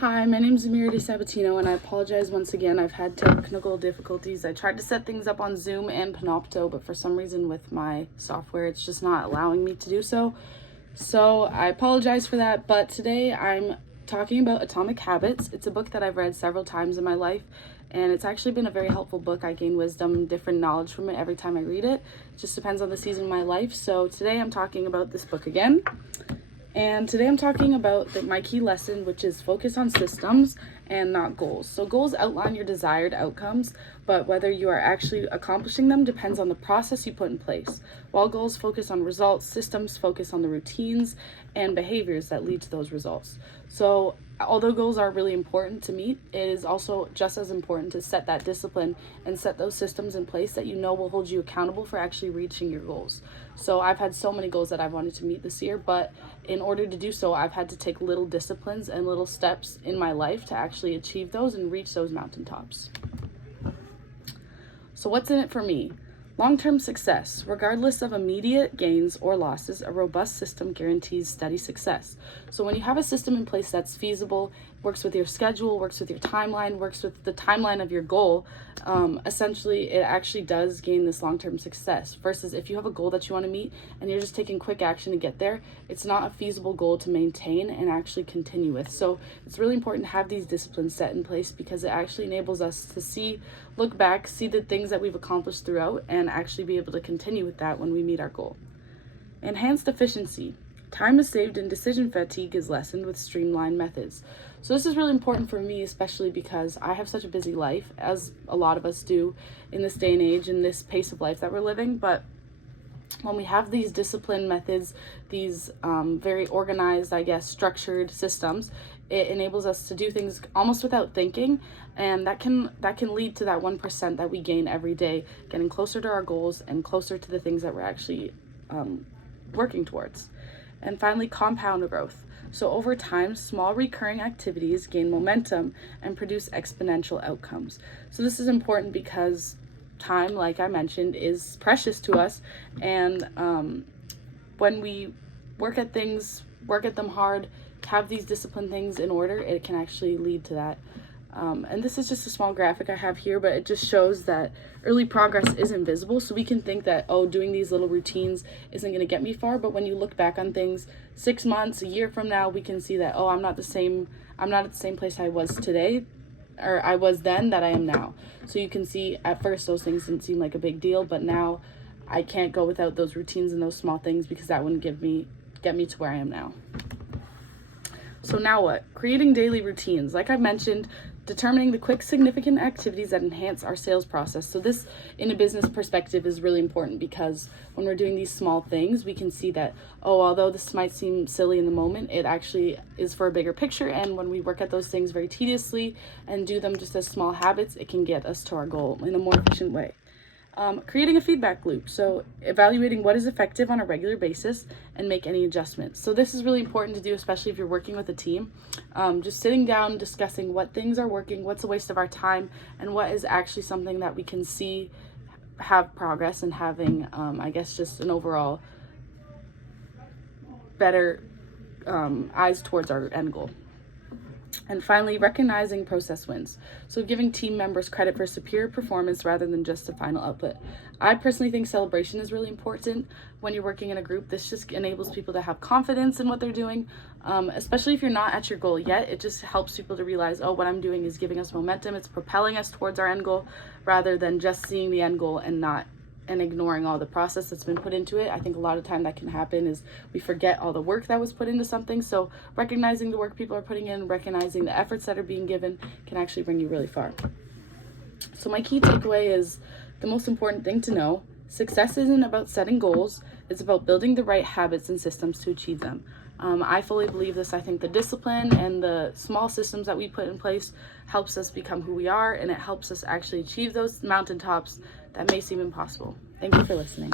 Hi, my name is Amira De Sabatino, and I apologize once again. I've had technical difficulties. I tried to set things up on Zoom and Panopto, but for some reason with my software, it's just not allowing me to do so. So I apologize for that, but today I'm talking about Atomic Habits. It's a book that I've read several times in my life, and it's actually been a very helpful book. I gain wisdom, different knowledge from it every time I read it. It just depends on the season of my life. So today I'm talking about this book again. And today I'm talking about my key lesson, which is focus on systems and not goals. So goals outline your desired outcomes, but whether you are actually accomplishing them depends on the process you put in place. While goals focus on results, systems focus on the routines and behaviors that lead to those results. So although goals are really important to meet, it is also just as important to set that discipline and set those systems in place that you know will hold you accountable for actually reaching your goals. So I've had so many goals that I've wanted to meet this year, but in order to do so, I've had to take little disciplines and little steps in my life to actually achieve those and reach those mountaintops. So what's in it for me? Long-term success. Regardless of immediate gains or losses, a robust system guarantees steady success. So when you have a system in place that's feasible, works with your schedule, works with your timeline, works with the timeline of your goal, essentially it actually does gain this long-term success. Versus if you have a goal that you want to meet and you're just taking quick action to get there, it's not a feasible goal to maintain and actually continue with. So it's really important to have these disciplines set in place because it actually enables us to look back, see the things that we've accomplished throughout, and actually be able to continue with that when we meet our goal. Enhanced efficiency. Time is saved and decision fatigue is lessened with streamlined methods. So this is really important for me, especially because I have such a busy life, as a lot of us do in this day and age, in this pace of life that we're living. But when we have these disciplined methods, these very organized, structured systems, it enables us to do things almost without thinking, and that can lead to that 1% that we gain every day, getting closer to our goals and closer to the things that we're actually working towards. And finally, compound growth. So over time, small recurring activities gain momentum and produce exponential outcomes. So this is important because time, like I mentioned, is precious to us, and when we work at them hard, have these disciplined things in order, it can actually lead to that. And this is just a small graphic I have here, but it just shows that early progress is invisible. So we can think that, oh, doing these little routines isn't going to get me far. But when you look back on things 6 months, a year from now, we can see that, oh, I'm not at the same place I was today, or I was then, that I am now. So you can see at first those things didn't seem like a big deal, but now I can't go without those routines and those small things because that wouldn't get me to where I am now. So now what? Creating daily routines. Like I mentioned, determining the quick, significant activities that enhance our sales process. So this, in a business perspective, is really important because when we're doing these small things, we can see that, oh, although this might seem silly in the moment, it actually is for a bigger picture. And when we work at those things very tediously and do them just as small habits, it can get us to our goal in a more efficient way. Creating a feedback loop, so evaluating what is effective on a regular basis and make any adjustments. So this is really important to do, especially if you're working with a team. Just sitting down, discussing what things are working, what's a waste of our time, and what is actually something that we can see have progress and having, just an overall better eyes towards our end goal. And finally, recognizing process wins. So giving team members credit for superior performance rather than just the final output. I personally think celebration is really important when you're working in a group. This just enables people to have confidence in what they're doing, especially if you're not at your goal yet. It just helps people to realize, oh, what I'm doing is giving us momentum. It's propelling us towards our end goal rather than just seeing the end goal and ignoring all the process that's been put into it. I think a lot of time that can happen is we forget all the work that was put into something. So recognizing the work people are putting in, recognizing the efforts that are being given can actually bring you really far. So my key takeaway is the most important thing to know: success isn't about setting goals, it's about building the right habits and systems to achieve them. I fully believe this. I think the discipline and the small systems that we put in place helps us become who we are, and it helps us actually achieve those mountaintops that may seem impossible. Thank you for listening.